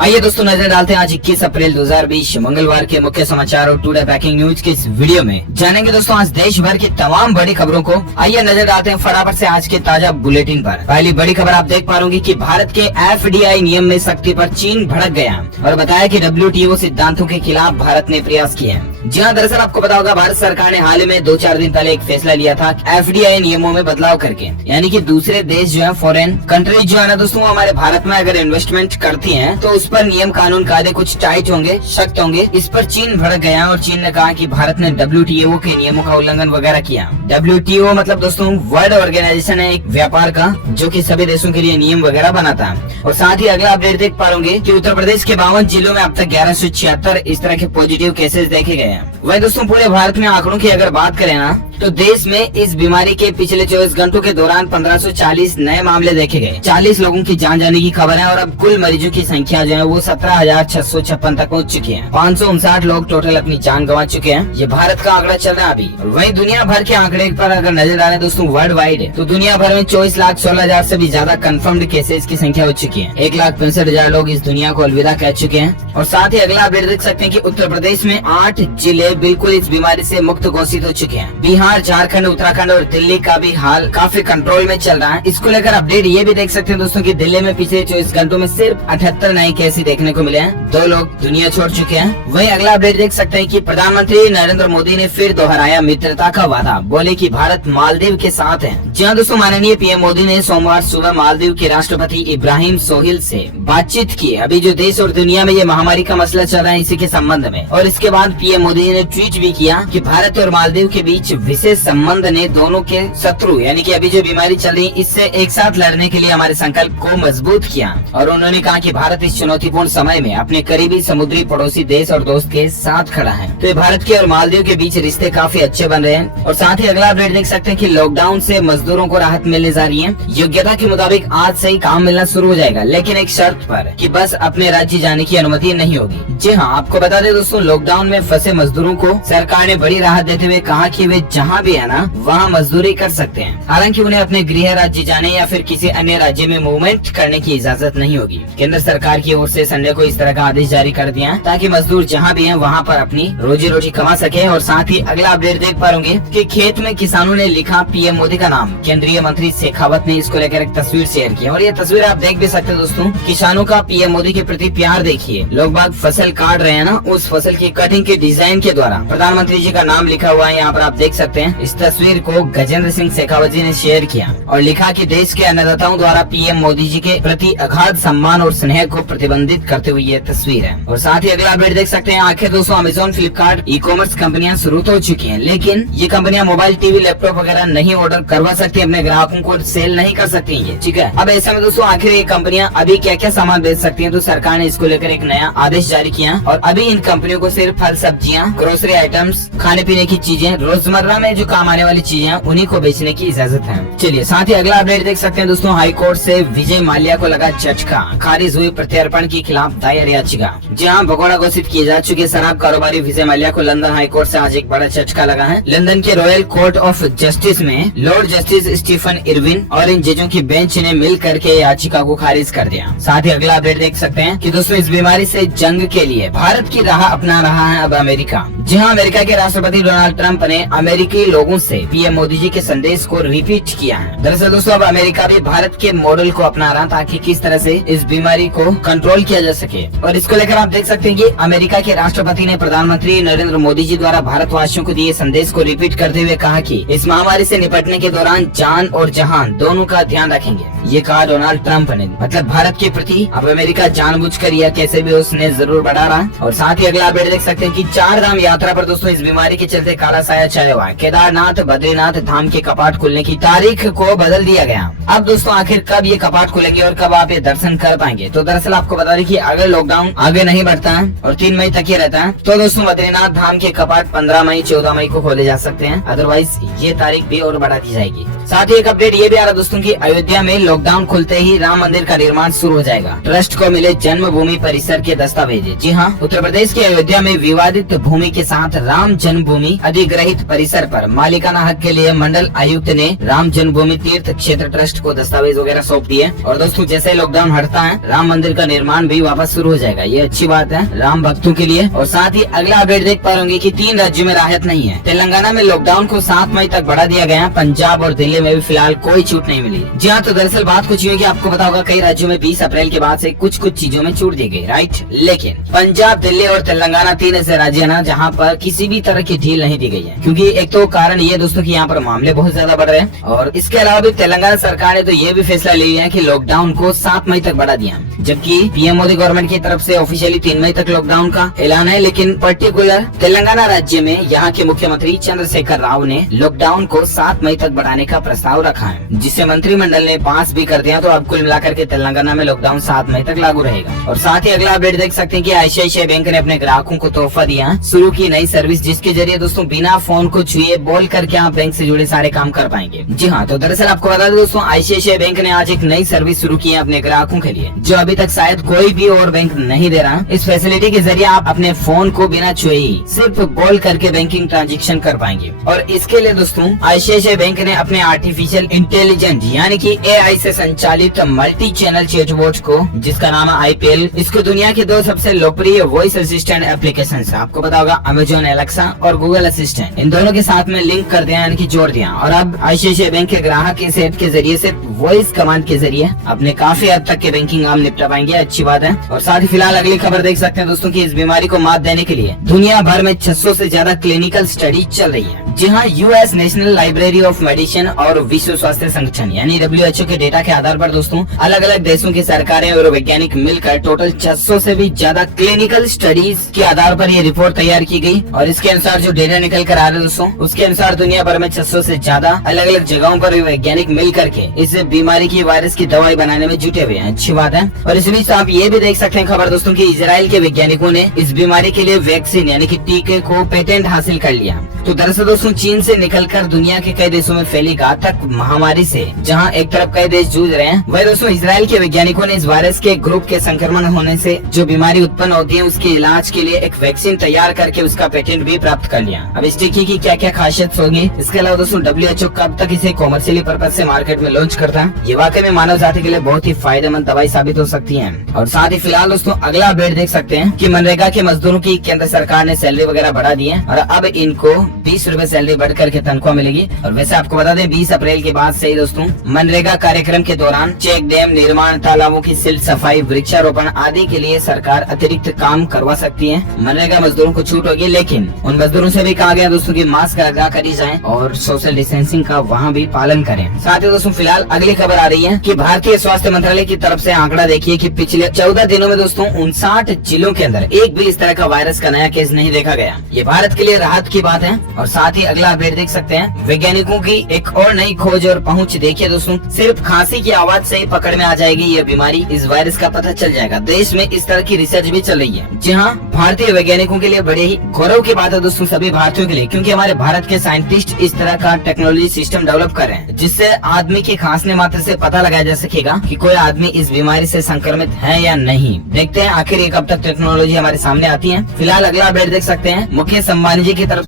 आइए दोस्तों नजर डालते हैं आज 21 अप्रैल 2020 मंगलवार के मुख्य समाचार और टुडे ब्रेकिंग न्यूज के इस वीडियो में जानेंगे दोस्तों आज देश भर की तमाम बड़ी खबरों को। आइए नजर डालते हैं फटाफट से आज के ताजा बुलेटिन पर। पहली बड़ी खबर आप देख पा रहे होंगे कि भारत के FDI नियम में सख्ती पर चीन भड़क गया और बताया कि WTO सिद्धांतों के खिलाफ भारत ने प्रयास किए हैं। जी हाँ, दरअसल आपको पता होगा भारत सरकार ने हाल ही में 2-4 दिन पहले एक फैसला लिया था FDI नियमों में बदलाव करके, यानी कि दूसरे देश जो है फॉरेन कंट्रीज जो है ना दोस्तों हमारे भारत में अगर इन्वेस्टमेंट करती हैं तो उस पर नियम कानून कायदे कुछ टाइट होंगे, सख्त होंगे। इस पर चीन भड़क गया और चीन ने कहा कि भारत ने WTO के नियमों का उल्लंघन वगैरह किया। WTO मतलब दोस्तों वर्ल्ड ऑर्गेनाइजेशन है एक व्यापार का जो कि सभी देशों के लिए नियम वगैरह बनाता है। और साथ ही अगला अपडेट देख पा रहे कि उत्तर प्रदेश के 52 जिलों में अब तक 1176 इस तरह के पॉजिटिव केसेस देखे गए हैं। वही दोस्तों पूरे भारत में आंकड़ों की अगर बात करें ना तो देश में इस बीमारी के पिछले 24 घंटों के दौरान 1540 नए मामले देखे गए। 40 लोगों की जान जाने की खबर है और अब कुल मरीजों की संख्या जो है वो 17,656 तक पहुंच चुकी है। 559 लोग टोटल अपनी जान गंवा चुके हैं। ये भारत का आंकड़ा चल रहा है अभी। वही दुनिया भर के आंकड़े पर अगर नजर डालें दोस्तों वर्ल्ड वाइड तो दुनिया भर में 24,16,000 से भी ज्यादा कंफर्म्ड केसेस की संख्या हो चुकी है। 1,65,000 लोग इस दुनिया को अलविदा कह चुके हैं। और साथ ही अगला अपडेट देख सकते हैं कि उत्तर प्रदेश में 8 जिले बिल्कुल इस बीमारी से मुक्त घोषित हो चुके हैं। बिहार, झारखंड, उत्तराखंड और दिल्ली का भी हाल काफी कंट्रोल में चल रहा है। इसको लेकर अपडेट ये भी देख सकते हैं दोस्तों कि दिल्ली में पिछले 24 घंटों में सिर्फ 78 नए केस देखने को मिले हैं। 2 लोग दुनिया छोड़ चुके हैं। वहीं अगला अपडेट देख सकते हैं कि प्रधानमंत्री नरेंद्र मोदी ने फिर दोहराया मित्रता का वादा, बोले कि भारत मालदीव के साथ है। जी हाँ दोस्तों, माननीय PM मोदी ने सोमवार सुबह मालदीव के राष्ट्रपति इब्राहिम सोहिल से बातचीत की। अभी जो देश और दुनिया में ये महामारी का मसला चल रहा है इसी के संबंध में। और इसके बाद PM मोदी ने ट्वीट भी किया कि भारत और मालदीव के बीच विशेष संबंध ने दोनों के शत्रु यानी कि अभी जो बीमारी चल रही इससे एक साथ लड़ने के लिए हमारे संकल्प को मजबूत किया। और उन्होंने कहा कि भारत इस चुनौतीपूर्ण समय में अपने करीबी समुद्री पड़ोसी देश और दोस्त के साथ खड़ा है। तो भारत के और मालदीव के बीच रिश्ते काफी अच्छे बन रहे हैं। और साथ ही अगला अपडेट देख सकते हैं कि लॉकडाउन से मजदूरों को राहत मिलने जा रही है। योग्यता के मुताबिक आज से ही काम मिलना शुरू हो जाएगा, लेकिन एक शर्त पर कि बस अपने राज्य जाने की अनुमति नहीं होगी। जी हाँ, आपको बता दें दोस्तों लॉकडाउन में फंसे मजदूरों को सरकार ने बड़ी राहत देते हुए कहा कि वे जहाँ भी है ना वहाँ मजदूरी कर सकते हैं। हालांकि उन्हें अपने गृह राज्य जाने या फिर किसी अन्य राज्य में मूवमेंट करने की इजाजत नहीं होगी। केंद्र सरकार की ओर से संडे को इस तरह का आदेश जारी कर दिया है ताकि मजदूर जहाँ भी हैं वहाँ पर अपनी रोजी रोटी कमा सके। और साथ ही अगला अपडेट देख पा रहे कि खेत में किसानों ने लिखा PM मोदी का नाम। केंद्रीय मंत्री शेखावत ने इसको लेकर एक तस्वीर शेयर की और ये तस्वीर आप देख भी सकते हैं दोस्तों। किसानों का PM मोदी के प्रति प्यार देखिए। लोग बाग फसल काट रहे हैं ना, उस फसल की कटिंग के डिजाइन के द्वारा प्रधानमंत्री जी का नाम लिखा हुआ है। यहाँ पर आप देख सकते हैं। इस तस्वीर को गजेंद्र सिंह शेखावत जी ने शेयर किया और लिखा कि देश के अन्नदाताओं द्वारा PM मोदी जी के प्रति अगाध सम्मान और स्नेह को प्रतिबंधित करते हुए ये तस्वीर है। और साथ ही अगला अपडेट देख सकते हैं। आखिर दोस्तों अमेजोन, फ्लिपकार्ट, ई-कॉमर्स कंपनियां शुरू तो हो चुकी हैं, लेकिन ये कंपनियां मोबाइल, TV, लैपटॉप वगैरह नहीं ऑर्डर करवा सकती, अपने ग्राहकों को सेल नहीं कर सकती ये, ठीक है। अब ऐसे में दोस्तों आखिर ये कंपनियां अभी क्या क्या सामान बेच सकती हैं, तो सरकार ने इसको लेकर एक नया आदेश जारी किया। और अभी इन कंपनियों को सिर्फ फल, सब्जियां, ग्रोसरी आइटम्स, खाने पीने की चीजें, रोजमर्रा में जो काम आने वाली चीजें उन्हीं को बेचने की इजाजत है। चलिए साथ ही अगला अपडेट देख सकते हैं दोस्तों। हाई कोर्ट से विजय माल्या को लगा झटका, खारिज हुई प्रत्यर्पण के खिलाफ दायर याचिका। जी हाँ, भगोड़ा घोषित किए जा चुके शराब कारोबारी विजय माल्या को लंदन हाई कोर्ट से आज एक बड़ा झटका लगा है। लंदन के रॉयल कोर्ट ऑफ जस्टिस में लॉर्ड जस्टिस स्टीफन इरविन और इन जजों की बेंच ने मिल करके याचिका को खारिज कर दिया। साथ ही अगला अपडेट देख सकते हैं कि दोस्तों इस बीमारी से जंग के लिए भारत की राह अपना रहा है अब अमेरिका। जी हाँ, अमेरिका के राष्ट्रपति डोनाल्ड ट्रंप ने अमेरिकी लोगों से PM मोदी जी के संदेश को रिपीट किया है। दरअसल दोस्तों अब अमेरिका भी भारत के मॉडल को अपना रहा ताकि किस तरह से इस बीमारी को कंट्रोल किया जा सके। और इसको लेकर आप देख सकते हैं कि अमेरिका के राष्ट्रपति ने प्रधानमंत्री नरेंद्र मोदी जी द्वारा भारतवासियों को दिए संदेश को रिपीट करते हुए कहा कि इस महामारी से निपटने के दौरान जान और जहान दोनों का ध्यान रखेंगे। ये कहा डोनाल्ड ट्रंप ने। मतलब भारत के प्रति अब अमेरिका जानबूझकर या कैसे भी उसने जरूर बढ़ा रहा। और साथ ही अगला अपडेट देख सकते हैं कि 4 धाम यात्रा पर दोस्तों इस बीमारी के चलते काला साया छाया हुआ है। केदारनाथ, बद्रीनाथ धाम के कपाट खुलने की तारीख को बदल दिया गया। अब दोस्तों आखिर कब ये कपाट खुलेंगे और कब आप ये दर्शन कर पाएंगे, तो दरअसल आपको बता दें कि अगर लॉकडाउन आगे नहीं बढ़ता है और 3 मई तक ही रहता है तो दोस्तों बद्रीनाथ धाम के कपाट 15 मई 14 मई को खोले जा सकते हैं। अदरवाइज ये तारीख भी और बढ़ा दी जाएगी। साथ ही एक अपडेट ये भी आ रहा दोस्तों की अयोध्या में लॉकडाउन खुलते ही राम मंदिर का निर्माण शुरू हो जाएगा। ट्रस्ट को मिले जन्मभूमि परिसर के दस्तावेज। जी हाँ, उत्तर प्रदेश के अयोध्या में विवादित भूमि के साथ राम जन्मभूमि अधिग्रहित परिसर पर मालिकाना हक के लिए मंडल आयुक्त ने राम जन्मभूमि तीर्थ क्षेत्र ट्रस्ट को दस्तावेज वगैरह सौंप दिए। और दोस्तों जैसे लॉकडाउन हटता है राम मंदिर का निर्माण भी वापस शुरू हो जाएगा। ये अच्छी बात है राम भक्तों के लिए। और साथ ही अगला अपडेट देख पा रहे कि 3 राज्यों में राहत नहीं है। तेलंगाना में लॉकडाउन को 7 मई तक बढ़ा दिया गया। पंजाब और दिल्ली में भी फिलहाल कोई छूट नहीं मिली। जी हाँ, तो दरअसल बात कुछ यूँ कि आपको पता होगा कई राज्यों में 20 अप्रैल के बाद से कुछ चीजों में छूट दी गई, राइट। लेकिन पंजाब, दिल्ली और तेलंगाना 3 ऐसे राज्य ना जहाँ पर किसी भी तरह की ढील नहीं दी गई है। क्योंकि एक तो कारण ये दोस्तों कि यहाँ पर मामले बहुत ज्यादा बढ़ रहे हैं और इसके अलावा भी तेलंगाना सरकार ने तो ये भी फैसला ले लिया है कि लॉकडाउन को 7 मई तक बढ़ा दिया। जबकि पीएम मोदी गवर्नमेंट की तरफ से ऑफिशियली 3 मई तक लॉकडाउन का ऐलान है। लेकिन पर्टिकुलर तेलंगाना राज्य में यहाँ के मुख्यमंत्री चंद्रशेखर राव ने लॉकडाउन को 7 मई तक बढ़ाने का प्रस्ताव रखा है, जिसे मंत्रिमंडल ने पास भी कर दिया। तो अब कुल मिलाकर के तेलंगाना में लॉकडाउन 7 मई तक लागू रहेगा। और साथ ही अगला अपडेट देख सकते हैं कि आईसीआईसीआई बैंक ने अपने ग्राहकों को तोहफा दिया, शुरू की नई सर्विस जिसके जरिए दोस्तों बिना फोन को छुए बोल करके आप बैंक से जुड़े सारे काम कर पाएंगे। जी हाँ, तो दरअसल आपको बता दें दोस्तों आईसीआईसीआई बैंक ने आज एक नई सर्विस शुरू की है अपने ग्राहकों के लिए, जो अभी तक शायद कोई भी और बैंक नहीं दे रहा। इस फैसिलिटी के जरिए आप अपने फोन को बिना छुए ही सिर्फ बोल करके बैंकिंग ट्रांजेक्शन कर पाएंगे। और इसके लिए दोस्तों आईसीआईसीआई बैंक ने अपने आर्टिफिशियल इंटेलिजेंस यानी कि एआई से संचालित मल्टी चैनल चैटबॉट को, जिसका नाम है आईपीएल, इसको दुनिया के 2 सबसे लोकप्रिय वॉइस असिस्टेंट एप्लीकेशन आपको पता होगा अमेजॉन एलेक्सा और गूगल असिस्टेंट, इन दोनों के साथ में लिंक कर दिया यानी कि जोड़ दिया। और अब आईसीआईसीआई बैंक के ग्राहक इस ऐप के जरिए से वॉइस कमांड के जरिए अपने काफी हद तक के बैंकिंग काम निपटा पाएंगे। अच्छी बात है। और साथ ही फिलहाल अगली खबर देख सकते हैं दोस्तों की इस बीमारी को मात देने के लिए दुनिया भर में 600 से ज्यादा क्लिनिकल स्टडी चल रही है। जी हाँ, US national library of medicine और विश्व स्वास्थ्य संगठन यानी WHO के डेटा के आधार पर दोस्तों अलग अलग देशों की सरकारें और वैज्ञानिक मिलकर टोटल 600 से भी ज्यादा क्लिनिकल स्टडीज के आधार पर ये रिपोर्ट तैयार की गई। और इसके अनुसार जो डेटा निकल कर आ रहा है दोस्तों, उसके अनुसार दुनिया भर में 600 से ज्यादा अलग अलग जगहों पर वैज्ञानिक मिल करके इस बीमारी की वायरस की दवाई बनाने में जुटे हुए हैं। अच्छी बात है। और इस बीच आप ये भी देख सकते हैं खबर दोस्तों की इजराइल के वैज्ञानिकों ने इस बीमारी के लिए वैक्सीन यानी कि टीके को पेटेंट हासिल कर लिया। तो दरअसल दोस्तों चीन से निकलकर दुनिया के कई देशों में फैली घातक महामारी से जहां एक तरफ कई देश जूझ रहे हैं, वही दोस्तों इजराइल के वैज्ञानिकों ने इस वायरस के ग्रुप के संक्रमण होने से जो बीमारी उत्पन्न होती है उसके इलाज के लिए एक वैक्सीन तैयार करके उसका पेटेंट भी प्राप्त कर लिया। अब इस टीके की क्या क्या खासियत होगी, इसके अलावा दोस्तों WHO कब तक इसे कॉमर्शियली पर्पज से मार्केट में लॉन्च करता है, ये वाकई में मानव जाति के लिए बहुत ही फायदेमंद दवाई साबित हो सकती है। और साथ ही फिलहाल दोस्तों अगला अपडेट देख सकते हैं कि मनरेगा के मजदूरों की केंद्र सरकार ने सैलरी वगैरह बढ़ा दी है और अब इनको 20 रुपए सैलरी बढ़ करके तनख्वाह मिलेगी। और वैसे आपको बता दें 20 अप्रैल के बाद से ही दोस्तों मनरेगा कार्यक्रम के दौरान चेक डैम निर्माण, तालाबों की सिल्ट सफाई, वृक्षारोपण आदि के लिए सरकार अतिरिक्त काम करवा सकती है। मनरेगा मजदूरों को छूट होगी, लेकिन उन मजदूरों से भी कहा गया दोस्तों की मास्क लगा करी जाए और सोशल डिस्टेंसिंग का वहाँ भी पालन करें। साथ ही दोस्तों फिलहाल अगली खबर आ रही है कि भारतीय स्वास्थ्य मंत्रालय की तरफ से आंकड़ा देखिए कि पिछले 14 दिनों में दोस्तों 59 जिलों के अंदर एक भी इस तरह का वायरस का नया केस नहीं देखा गया। ये भारत के लिए राहत की बात है। और साथ ही अगला अपडेट देख सकते हैं वैज्ञानिकों की एक और नई खोज और पहुंच देखिए दोस्तों, सिर्फ खांसी की आवाज से ही पकड़ में आ जाएगी ये बीमारी, इस वायरस का पता चल जाएगा। देश में इस तरह की रिसर्च भी चल रही है। जी हाँ, भारतीय वैज्ञानिकों के लिए बड़े ही गौरव की बात है दोस्तों सभी भारतीयों के लिए, क्योंकि हमारे भारत के साइंटिस्ट इस तरह का टेक्नोलॉजी सिस्टम डेवलप कर रहे हैं जिससे आदमी के खांसने मात्र से पता लगाया जा सकेगा कि कोई आदमी इस बीमारी से संक्रमित है या नहीं। देखते हैं आखिर ये कब तक टेक्नोलॉजी हमारे सामने आती है। फिलहाल अगला अपडेट देख सकते हैं मुकेश अंबानी जी की तरफ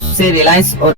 से रिलायंस और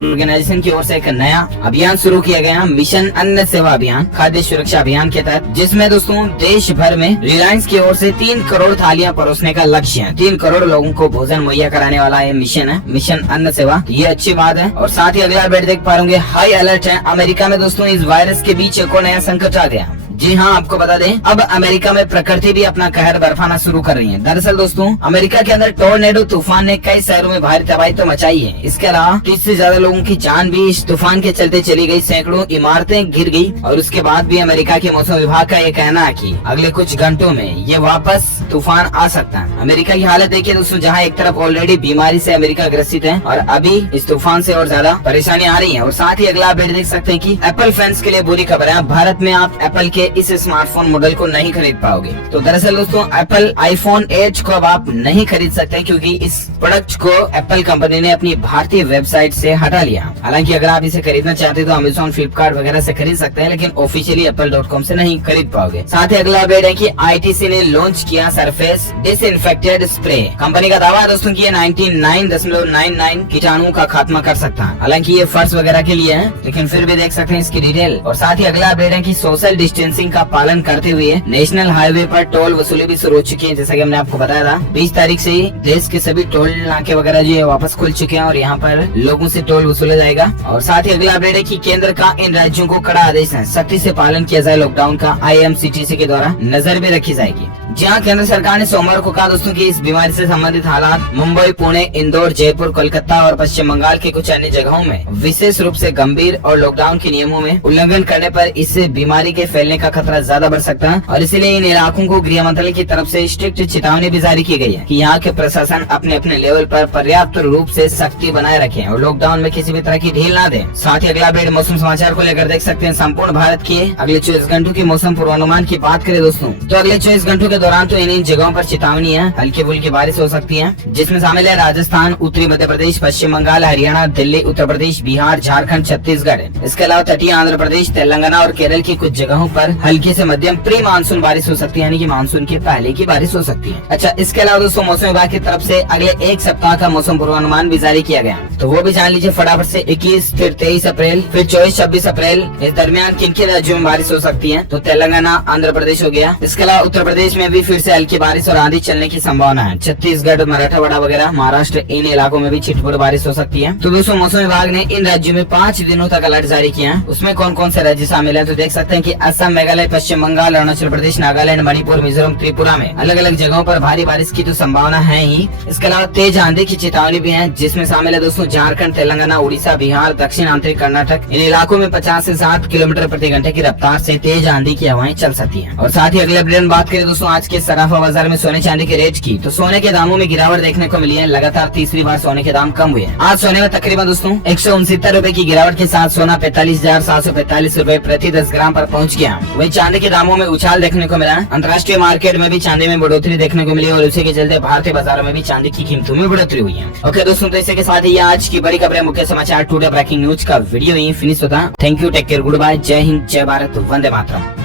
ऑर्गेनाइजेशन की ओर से एक नया अभियान शुरू किया गया, मिशन अन्न सेवा अभियान, खाद्य सुरक्षा अभियान के तहत, जिसमें दोस्तों देश भर में रिलायंस की ओर से 3 करोड़ थालियां परोसने का लक्ष्य है। 3 करोड़ लोगों को भोजन मुहैया कराने वाला ये मिशन है, मिशन अन्न सेवा। ये अच्छी बात है। और साथ ही अगला अपडेट देख पा रहे हाई अलर्ट है अमेरिका में दोस्तों, इस वायरस के बीच एक और नया संकट आ गया। जी हाँ, आपको बता दें अब अमेरिका में प्रकृति भी अपना कहर बरपाना शुरू कर रही है। दरअसल दोस्तों अमेरिका के अंदर टोर्नेडो तूफान ने कई शहरों में भारी तबाही तो मचाई है। इसके अलावा 30 से ज्यादा लोगों की जान भी इस तूफान के चलते चली गई, सैकड़ों इमारतें गिर गई। और उसके बाद भी अमेरिका के मौसम विभाग का ये कहना है कि अगले कुछ घंटों में ये वापस तूफान आ सकता है। अमेरिका की हालत देखिए दोस्तों, जहाँ एक तरफ ऑलरेडी बीमारी से अमेरिका ग्रसित है और अभी इस तूफान से और ज्यादा परेशानी आ रही है। और साथ ही अगला अपडेट देख सकते हैं कि एप्पल फैंस के लिए बुरी खबर है। भारत में आप एप्पल के इस स्मार्टफोन मॉडल को नहीं खरीद पाओगे। तो दरअसल दोस्तों एप्पल आईफोन 8 को अब आप नहीं खरीद सकते क्योंकि इस प्रोडक्ट को एप्पल कंपनी ने अपनी भारतीय वेबसाइट से हटा लिया। हालांकि अगर आप इसे खरीदना चाहते हैं तो अमेजोन, फ्लिपकार्ट वगैरह से खरीद सकते हैं, लेकिन ऑफिशियली apple.com से नहीं खरीद पाओगे। साथ ही अगला अपडेट है कि ITC ने लॉन्च किया सरफेस डिसइंफेक्टेड स्प्रे। कंपनी का दावा है दोस्तों कि ये 99.99 कीटाणुओं का खात्मा कर सकता है। हालांकि ये फर्श वगैरह के लिए है, लेकिन फिर भी देख सकते हैं इसकी डिटेल। और साथ ही अगला अपडेट है कि सोशल डिस्टेंसिंग का पालन करते हुए नेशनल हाईवे पर टोल वसूली भी शुरू हो चुकी है। जैसा कि हमने आपको बताया था 20 तारीख से ही देश के सभी टोल नाके वगैरह जो है वापस खुल चुके हैं और यहाँ पर लोगों से टोल वसूला जाएगा। और साथ ही अगला अपडेट है कि केंद्र का इन राज्यों को कड़ा आदेश है, सख्ती से पालन किया जाए लॉकडाउन का। IMCTC के द्वारा नजर भी रखी जाएगी। जहाँ केंद्र सरकार ने सोमवार को कहा दोस्तों कि इस बीमारी से संबंधित हालात मुंबई, पुणे, इंदौर, जयपुर, कोलकाता और पश्चिम बंगाल के कुछ अन्य जगहों में विशेष रूप से गंभीर और लॉकडाउन के नियमों में उल्लंघन करने पर इससे बीमारी के फैलने का खतरा ज्यादा बढ़ सकता है। और इसलिए इन इलाकों को गृह मंत्रालय की तरफ से स्ट्रिक्ट चेतावनी भी जारी की गई है कि यहाँ के प्रशासन अपने अपने लेवल पर पर्याप्त रूप से सख्ती बनाए रखें और लॉकडाउन में किसी भी तरह की ढील न दें। साथ ही अगला अपडेट मौसम समाचार को लेकर देख सकते हैं। संपूर्ण भारत के अगले 24 घंटों के मौसम पूर्वानुमान की बात करें दोस्तों तो अगले 24 घंटों के दौरान तो इन जगहों पर चेतावनी है, हल्की फुल्की बारिश हो सकती है, जिसमें शामिल है राजस्थान, उत्तरी मध्य प्रदेश, पश्चिम बंगाल, हरियाणा, दिल्ली, उत्तर प्रदेश, बिहार, झारखंड, छत्तीसगढ़। इसके अलावा तटीय आंध्र प्रदेश, तेलंगाना और केरल की कुछ जगहों पर हल्की से मध्यम प्री मानसून बारिश हो सकती है, यानी कि मानसून के पहले की बारिश हो सकती है। अच्छा, इसके अलावा दोस्तों मौसम विभाग की तरफ से अगले एक सप्ताह का मौसम पूर्वानुमान भी जारी किया गया, तो वो भी जान लीजिए फटाफट से। 21, फिर 23 अप्रैल, फिर 24-26 अप्रैल, इस दरमियान किन किन राज्यों में बारिश हो सकती है? तो तेलंगाना, आंध्र प्रदेश हो गया। इसके अलावा उत्तर प्रदेश में भी फिर से हल्की बारिश और आंधी चलने की संभावना है। छत्तीसगढ़, मराठवाड़ा वगैरह, महाराष्ट्र, इन इलाकों में भी छिटपुट बारिश हो सकती है। तो दोस्तों मौसम विभाग ने इन राज्यों में 5 दिनों तक अलर्ट जारी किया है। उसमें कौन कौन से राज्य शामिल है? तो देख सकते हैं कि असम, मेघालय, पश्चिम बंगाल, अरुणाचल प्रदेश, नागालैंड, मणिपुर, मिजोरम, त्रिपुरा में अलग अलग जगहों पर भारी बारिश की तो संभावना है ही। इसके अलावा तेज आंधी की चेतावनी भी है, जिसमें शामिल है दोस्तों झारखंड, तेलंगाना, उड़ीसा, बिहार, दक्षिण आंतरिक कर्नाटक। इन इलाकों में 50 से 60 किलोमीटर प्रति घंटे की रफ्तार से तेज आंधी की हवाएं चल सकती है। और साथ ही अगले अपडेट में बात करें दोस्तों आज के सराफा बाजार में सोने चांदी के रेट की, तो सोने के दामों में गिरावट देखने को मिली है। लगातार तीसरी बार सोने के दाम कम हुए। आज सोने में तकरीबन दोस्तों 169 रूपए की गिरावट के साथ सोना 45,745 रूपए प्रति 10 ग्राम पर पहुंच गया। वहीं चांदी के दामों में उछाल देखने को मिला। अंतर्राष्ट्रीय मार्केट में भी चांदी में बढ़ोतरी देखने को मिली और उसी के चलते भारतीय बाजारों में भी चांदी की कीमतों में बढ़ोतरी हुई है। ओके दोस्तों, तो इसी के साथ ही आज की बड़ी खबरें, मुख्य समाचार, टुडे ब्रेकिंग न्यूज का वीडियो यही फिनिश होता। Thank you, take care, goodbye, जय हिंद, जय भारत, वंदे मातरम।